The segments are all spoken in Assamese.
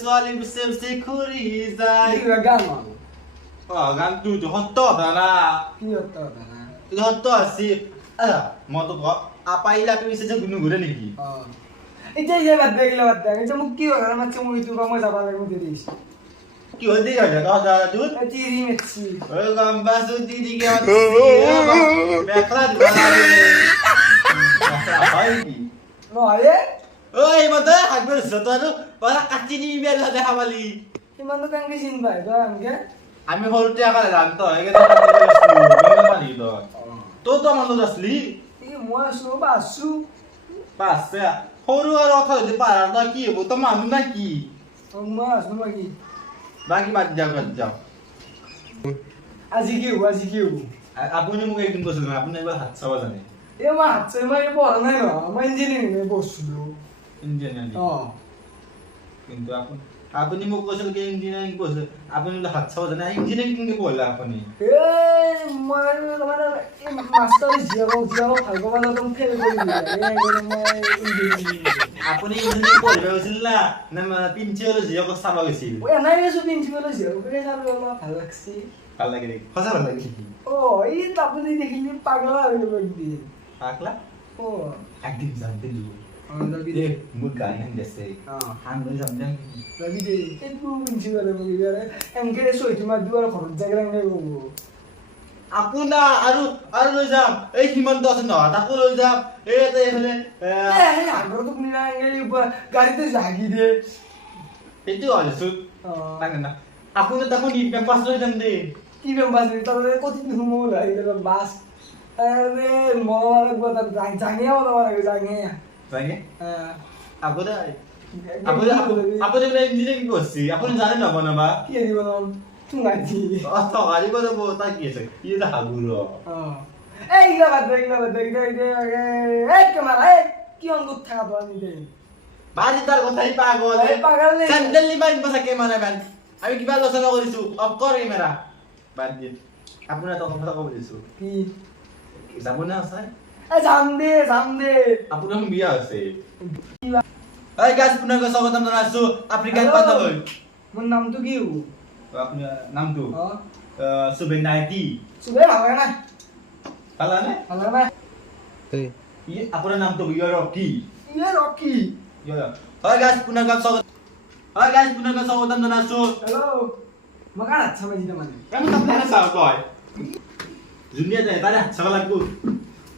ছোৱালী পিছে পিছে ঘূৰি যায় গান গানটো সত্য কথা না কি অর্থ কথা না সত্য আছে মই তো আপাইলা পিছে যে কোনো ঘূৰে নেকি এটা যে বাদ দেখিলা বাদ দেখ এটা মোক কি হয় আমার চমু ইউটিউব মই যাবা লাগে মই দিছ কি হদি গা কথা তুই চিরি মেছি ওই গাম্বাসু দিদি কে মেখলা দিবারে হয় কি নয় ওই মতে হাগবের সতরু বালা কাটিনি মেল দেখা পালি ইমান তো কাঙ্গে চিন ভাই তো আনকে আমি হলতে আকালে জানতো একে তো পানি তো তো মানুষ আসলি এই মই আসলো বাসু পাছে সৰু আৰু কথা যদি পাৰা তই কি হ'ব তই মানুহ না কি মই আসলো মাগি বাকী বাদ যাও আজি কি হব আজি কি হব আপুনি মোক একদিন কৈছিল নহয় আপুনি এবাৰ হাত চাব জানে এই মই হাত চাই মই পঢ়া নাই ন মই ইঞ্জিনিয়াৰিং বসছিলো ইঞ্জিনিয়াৰিং কিন্তু আপুনি মোক কৈছিল কি ইঞ্জিনিয়াৰিং পঢ়িছে আপুনি হাত চাব জানে ইঞ্জিনিয়াৰিং কেনেকৈ পঢ়িলা আপুনি এই মই মানে এই মাস্টাৰ জিয়াব ভাল পাবা না তুমি ফেল কৰি দিলা মই ইঞ্জিনিয়াৰিং আপুনি ইঞ্জিনিয়াৰিং পঢ়িব গৈছিল না প্ৰিন্সিপাল জিয়াক চাব গৈছিল ও এনাই গৈছো প্ৰিন্সিপাল জিয়াব কৰি চাব ভাল লাগছি ভাল লাগে নেকি সঁচা ভাল লাগে নেকি ও এই আপুনি দেখিলি পাগল হৈ গ'ল একদিন পাগলা ও একদিন যাওঁতে দিব যাবি দে মোৰ গান হান আছে হান লৈ যাম দে যাবি দে এইটো প্ৰিন্সিপালে মোক ইয়াৰে এনকে চৈ তোমাৰ দুৱাৰ ঘৰত যাই কেনে ক'ব আপোনাৰ আৰু লৈ যাম এই সীমান্ত আছে নহয় তাকো লৈ যাম এইফালে এই আগৰটো নিনা এনকে গাড়ীতে জাগি দে সেইটো হলেচোন না আপুনি তাকো কেম্পাছ লৈ যাম দেই কি বেম্বাস তাহলে কতদিন ঘুমো লাগে বাস আরে মরা লাগবে তার জাঙ্গিয়া মরা লাগে জাঙ্গিয়া জাঙ্গে আপুনি ইঞ্জিনিয়াৰিং কৰিছে আপুনি জানে নবনাবা কি দিব নাম তুই নাজি গাড়ী বনাব তাই কি আছে ই এটা হাগুৰ এই গিলা বাদ এই কেমাৰা এই কি অঙ্গুত থাকা তো আমি দে বাজি তাৰ কথাই পাগল পাগল নে স্যান্ডেল নিবাই বসা কেমেৰা বেন আমি কিবা আলোচনা কৰিছো অফ কৰ কেমেৰা বাদ দিন আপোনাৰ এটা কথা ক'ব দিছো কি যাব না আছে এই যাম দে আপোনাৰ বিয়া আছে এই গাইস পুনৰ স্বাগতম জনাইছো আফ্ৰিকান পাতালৈ মোৰ নামটো কি হব আপোনাৰ নামটো সুবেন নাইটি সুবে ভালো না ভালনে ভালো না ই আপোনাৰ নামটো ইয়ৰ কি ইয়ে ৰকি হয় গাইস পুনৰ স্বাগতম জনাইছো হ্যালো মগা আচ্ছা বাজি মানে আমি তাপলে চাও কয় জুনিয়া যায় তাৰে চাব লাগব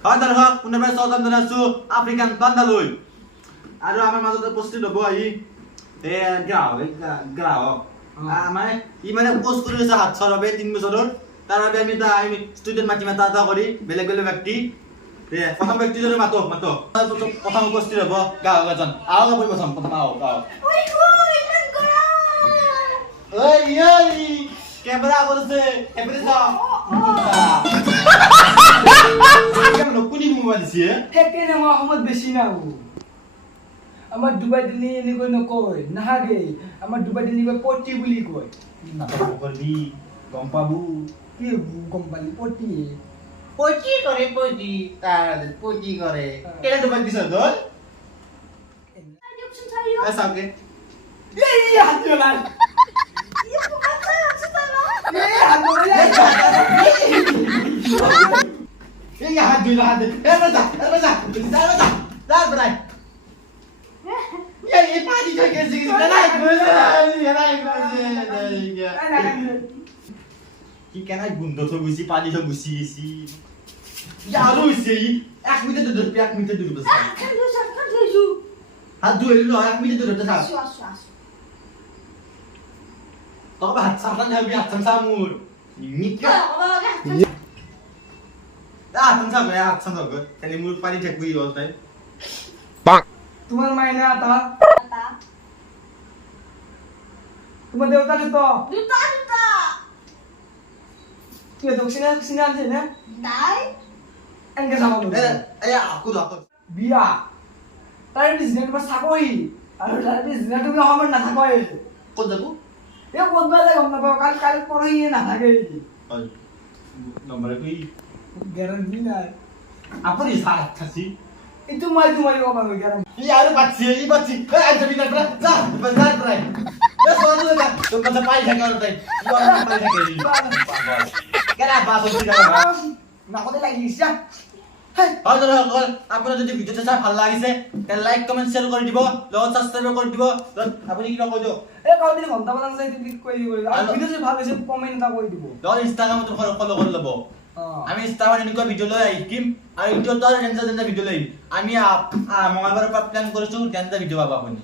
হয় দৰ্শক পুনৰবাৰ স্বাগতম জনাইছো আফ্ৰিকান পান্ডালৈ আৰু আমাৰ মাজত উপস্থিত হ'ব আহি গ্ৰাহক মানে ই মানে পোষ্ট কৰি আছে 700 বাবে 3 বছৰৰ তাৰ বাবে আমি ষ্টুডেন্ট মাতি মাতা কৰি বেলেগ ব্যক্তি প্ৰথম ব্যক্তিজনে মাতক প্ৰথম উপস্থিত হ'ব গ্ৰাহক এজন আহক আপুনি প্ৰথম আহক ঐ কেমেৰা কৰিছে এপিনে চা কোনি মোবাইল দিছে হেকেনে মই অসমত বেছি নাও আমাৰ দুবাই দিনে এনেকৈ নকয় নাহাগে আমাৰ দুবাই দিনে কয় পটি বুলি কয় নাটক কৰবি গম পাবো কি গম পালি পটি তাৰ পটি কৰে কেনে দুবাই দিছ দল চাওকে এই হাত জ্বলাই এই হাত দিলা হাত এ বাজা দাঁড় বড়াই এই পানি থেকে গেছে কি কেন গুন্দ তো গুছি পানি তো গুছি গেছি ইয়ারো হইছে 1 মিনিট ধরে 1 মিনিট ধরে বসে হাত ধুইলি না 1 মিনিট ধরে থাক তবে হাত সামনে যাবি হাত সামুর নিকা হাত সামনে তাহলে মুর পানি ঠেকবি অবস্থায় তোমার মাইনা আতা তোমার দেবতা তো তুই দক্ষিণা আছে না এনকে যাবো এই আকু বিয়া তার বিজনেস বা চাকৰি আৰু তার বিজনেস তুমি আমার না থাকয় কোন যাবো এই কোন বেলা গম নাপাও কাল পরহিয়ে না থাকে নম্বরে কই গ্যারান্টি নাই আপনি সাথ খাসি এইটো মই ক'ব গেৰা ই আৰু পাচ্ছি ই পাচ্ছি এই আজ বিনা পৰা যা বাজার প্রাই এ সোনা লাগা তো কথা পাই থাকে আর তাই পাই থাকে কেরা বাস হচ্ছে না নাকতে লাগিছে আপনার যদি ভিডিওটা চাই ভাল লাগিছে তাহলে লাইক কমেন্ট শেয়ার করে দিব লগত সাবস্ক্রাইব করে দিব আপনি কি কই দিও এ কাউ দিন ঘন্টা বাজান যাই ক্লিক কৰি দিব আৰু ভিডিও যদি ভাল হৈছে কমেন্ট এটা কৰি দিব লগত ইনস্টাগ্ৰামত ফলো কৰে লব আমি ইনস্টাগ্ৰামে এনেকুৱা ভিডিও লৈ আহিম আৰু ইউটিউবত ডেঞ্জাৰ ভিডিও লৈ আমি মঙ্গলবাৰৰ পৰা প্ল্যান কৰিছো ডেঞ্জাৰ ভিডিও পাবা আপুনি